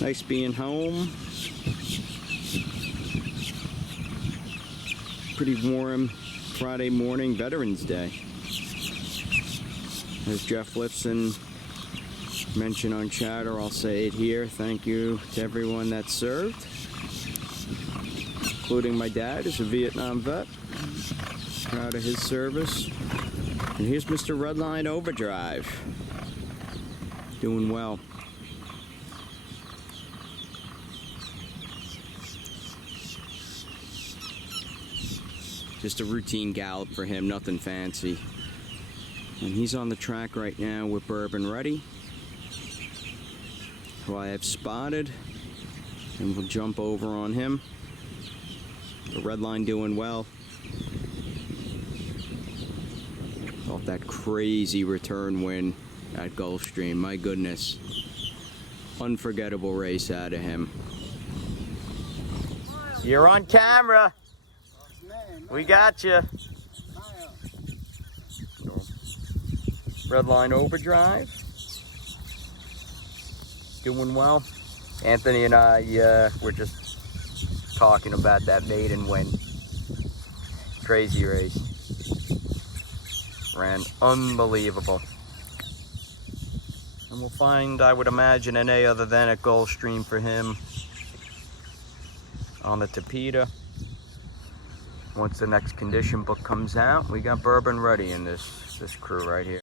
Nice being home. Pretty warm Friday morning, Veterans Day. As Jeff Lifson mentioned on chatter, I'll say it here. Thank you to everyone that served, including my dad, who's a Vietnam vet. Proud of his service. And here's Mr. Line Overdrive. Doing well. Just a routine gallop for him, nothing fancy. And he's on the track right now with Bourbon Ready, who I have spotted, and we'll jump over on him. The red line doing well. Off that crazy return win at Gulfstream, my goodness. Unforgettable race out of him. You're on camera. We got you. Red Line Overdrive. Doing well. Anthony and I were just talking about that maiden win. Crazy race. Ran unbelievable. And we'll find, I would imagine, an A other than at Gulfstream for him on the Tapeta. Once the next condition book comes out, we got Bourbon Ready in this crew right here.